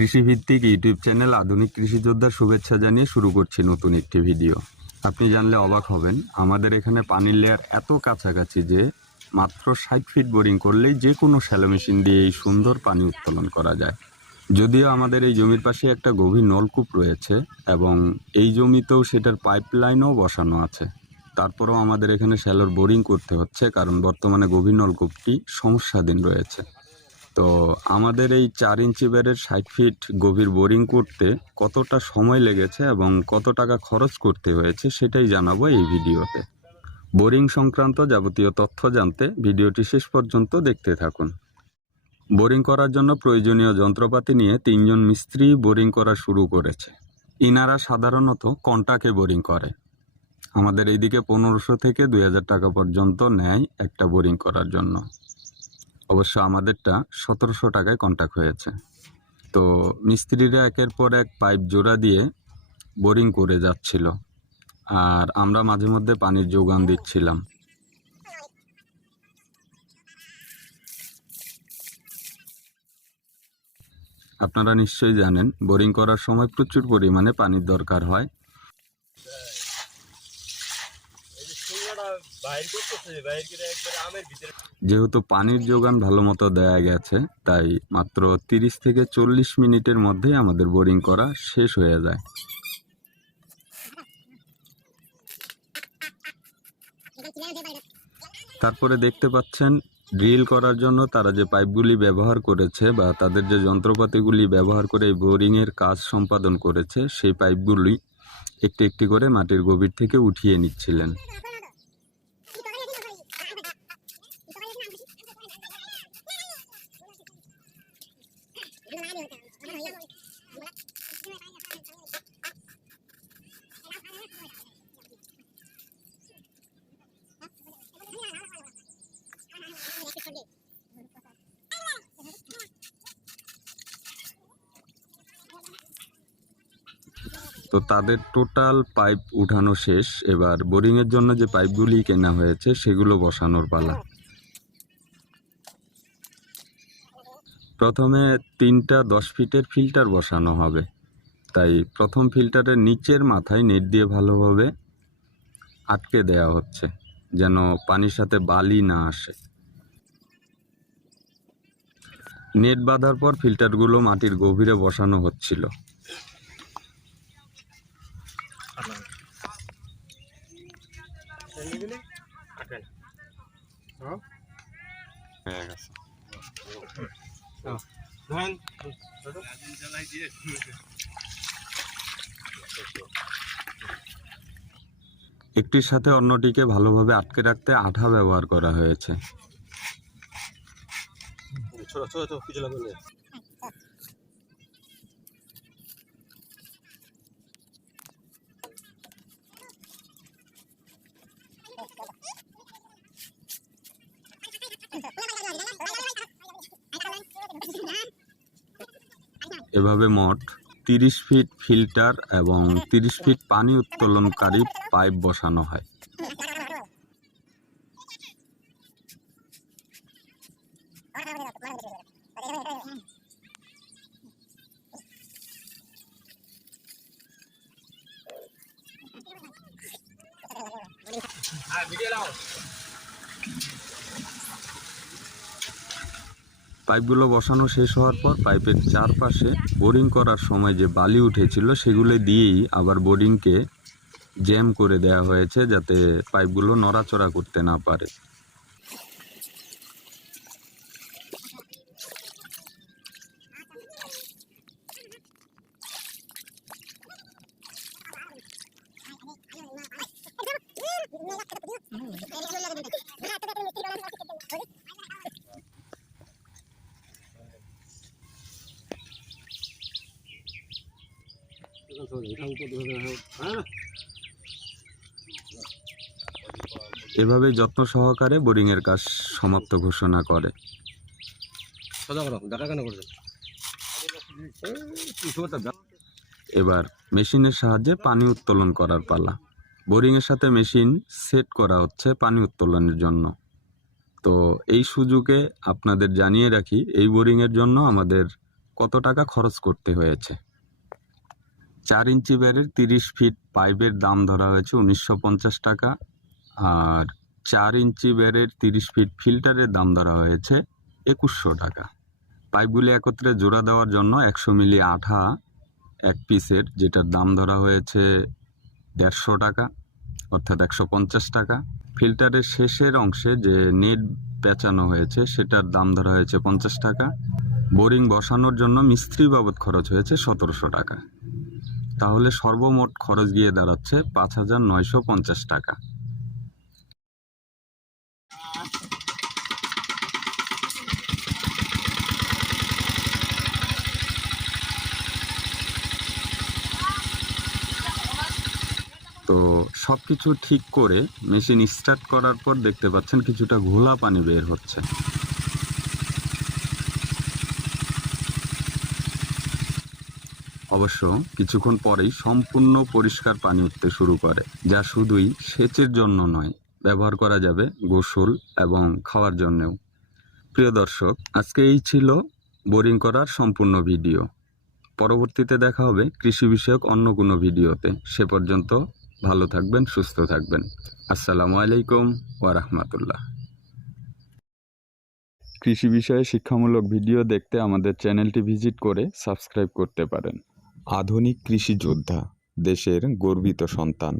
কৃষিভিত্তিক YouTube channel আধুনিক কৃষি যোদ্ধার শুভেচ্ছা জানিয়ে শুরু করছি নতুন একটি ভিডিও। আপনি জানলে অবাক হবেন, আমাদের এখানে পানির লেয়ার এত কাছাকাছি যে মাত্র ষাট ফিট বোরিং করলেই যে কোনো শ্যালো মেশিন দিয়ে এই সুন্দর পানি উত্তোলন করা যায়। যদিও আমাদের এই জমির পাশে একটা গভীর নলকূপ রয়েছে এবং এই জমিতেও সেটার পাইপলাইনও বসানো আছে। তারপরেও আমাদের এখানে শ্যালোর বোরিং করতে হচ্ছে, কারণ বর্তমানে গভীর নলকূপটি সমস্যাধীন রয়েছে। তো আমাদের এই চার ইঞ্চি বেড়ের ষাট ফিট গভীর বোরিং করতে কতটা সময় লেগেছে এবং কত টাকা খরচ করতে হয়েছে সেটাই জানাব এই ভিডিওতে। বোরিং সংক্রান্ত যাবতীয় তথ্য জানতে ভিডিওটি শেষ পর্যন্ত দেখতে থাকুন। বোরিং করার জন্য প্রয়োজনীয় যন্ত্রপাতি নিয়ে তিনজন মিস্ত্রি বোরিং করা শুরু করেছে। ইনারা সাধারণত কন্টাকে বোরিং করে। আমাদের এইদিকে পনেরোশো থেকে দুই হাজার টাকা পর্যন্ত নেয় একটা বোরিং করার জন্য। অবশ্য আমাদেরটা সতেরোশো টাকায় কন্ট্যাক্ট হয়েছে। তো মিস্ত্রিরা একের পর এক পাইপ জোড়া দিয়ে বোরিং করে যাচ্ছিল। আর আমরা মাঝে মধ্যে পানির যোগান দিচ্ছিলাম। আপনারা নিশ্চয়ই জানেন বোরিং করার সময় প্রচুর পরিমাণে পানির দরকার হয়। যেহেতু পানির যোগান ভালো মতো দেয়া গেছে, তাই মাত্র তিরিশ থেকে চল্লিশ মিনিটের মধ্যেই আমাদের বোরিং করা শেষ হয়ে যায়। তারপরে দেখতে পাচ্ছেন, ড্রিল করার জন্য তারা যে পাইপগুলি ব্যবহার করেছে বা তাদের যে যন্ত্রপাতিগুলি ব্যবহার করে এই বোরিংয়ের কাজ সম্পাদন করেছে, সেই পাইপগুলি একটি একটি করে মাটির গভীর থেকে উঠিয়ে নিচ্ছিলেন। তো তাদের টোটাল পাইপ উঠানো শেষ। এবার বোরিংয়ের জন্য যে পাইপগুলি কেনা হয়েছে, সেগুলো বসানোর পালা। প্রথমে তিনটা দশ ফিটের ফিল্টার বসানো হবে। তাই প্রথম ফিল্টারের নিচের মাথায় নেট দিয়ে ভালোভাবে আটকে দেয়া হচ্ছে, যেন পানির সাথে বালি না আসে। নেট বাঁধার পর ফিল্টারগুলো মাটির গভীরে বসানো হচ্ছিল। হয়ে? গেছে। একটির সাথে অন্যটিকে ভালোভাবে আটকে রাখতে আঠা ব্যবহার করা হয়েছে। এভাবে মোট তিরিশ ফিট ফিল্টার এবং তিরিশ ফিট পানি উত্তোলনকারী পাইপ বসানো হয়। পাইপগুলো বসানো শেষ হওয়ার পর পাইপের চারপাশে বোরিং করার সময় যে বালি উঠেছিল, সেগুলো দিয়েই আবার বোরিংকে জ্যাম করে দেওয়া হয়েছে যাতে পাইপগুলো নড়াচড়া করতে না পারে। এভাবে যত্ন সহকারে বোরিংয়ের কাজ সমাপ্ত ঘোষণা করে। এবার মেশিনের সাহায্যে পানি উত্তোলন করার পালা। বোরিংয়ের সাথে মেশিন সেট করা হচ্ছে পানি উত্তোলনের জন্য। তো এই সুযোগে আপনাদের জানিয়ে রাখি এই বোরিংয়ের জন্য আমাদের কত টাকা খরচ করতে হয়েছে? চার ইঞ্চি বেড়ের তিরিশ ফিট পাইপের দাম ধরা হয়েছে উনিশশো পঞ্চাশ টাকা। আর চার ইঞ্চি বেড়ের তিরিশ ফিট ফিল্টারের দাম ধরা হয়েছে একুশশো টাকা। পাইপগুলি একত্রে জোড়া দেওয়ার জন্য একশো মিলি আঠা এক পিসের, যেটার দাম ধরা হয়েছে দেড়শো টাকা, অর্থাৎ একশো পঞ্চাশ টাকা। ফিল্টারের শেষের অংশে যে নেট পেঁচানো হয়েছে, সেটার দাম ধরা হয়েছে পঞ্চাশ টাকা। বোরিং বসানোর জন্য মিস্ত্রি বাবদ খরচ হয়েছে সতেরোশো টাকা। তাহলে সর্বমোট খরচ গিয়ে দাঁড়াচ্ছে পাঁচ হাজার নয়শো পঞ্চাশ টাকা। তো সব কিছু ঠিক করে মেশিন স্টার্ট করার পর দেখতে পাচ্ছেন কিছুটা ঘোলা পানি বের হচ্ছে। অবশ্য কিছুক্ষণ পরেই সম্পূর্ণ পরিষ্কার পানি উঠতে শুরু করে, যা শুধুই সেচের জন্য নয়, ব্যবহার করা যাবে গোসল এবং খাওয়ার জন্যেও। প্রিয় দর্শক, আজকে এই ছিল বোরিং করার সম্পূর্ণ ভিডিও। পরবর্তীতে দেখা হবে কৃষি বিষয়ক অন্য কোনো ভিডিওতে। সে পর্যন্ত ভালো থাকবেন, সুস্থ থাকবেন। আসসালামু আলাইকুম ওয়া রাহমাতুল্লাহ। কৃষি বিষয়ে শিক্ষামূলক ভিডিও দেখতে আমাদের চ্যানেলটি ভিজিট করে সাবস্ক্রাইব করতে পারেন। আধুনিক কৃষি যোদ্ধা দেশের গর্বিত সন্তান।